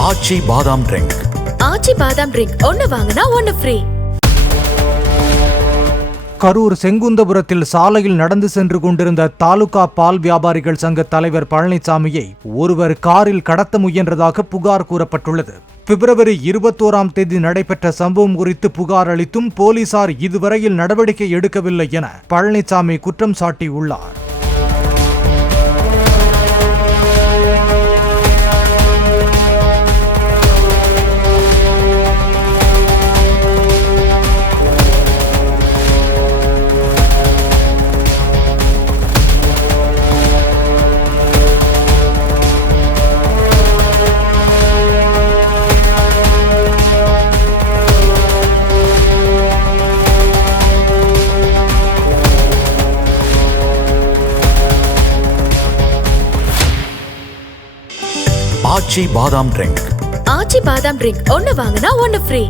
ஆச்சி பாதாம் ட்ரிங்க். ஆச்சி பாதாம் ட்ரிங்க் ஒன்னு வாங்கினா ஒன்னு ஃப்ரீ. கரூர் செங்குந்தபுரத்தில் சாலையில் நடந்து சென்று கொண்டிருந்த தாலுகா பால் வியாபாரிகள் சங்க தலைவர் பழனிசாமியை ஒருவர் காரில் கடத்த முயன்றதாக புகார் கூறப்பட்டுள்ளது. பிப்ரவரி 21ஆம் தேதி நடைபெற்ற சம்பவம் குறித்து புகார் அளித்தும் போலீசார் இதுவரையில் நடவடிக்கை எடுக்கவில்லை என பழனிசாமி குற்றம் சாட்டியுள்ளார். ஆச்சி பாதாம் ட்ரிங்க். ஆச்சி பாதாம் ட்ரிங்க் ஒன்னு வாங்கினா ஒன்னு ஃப்ரீ.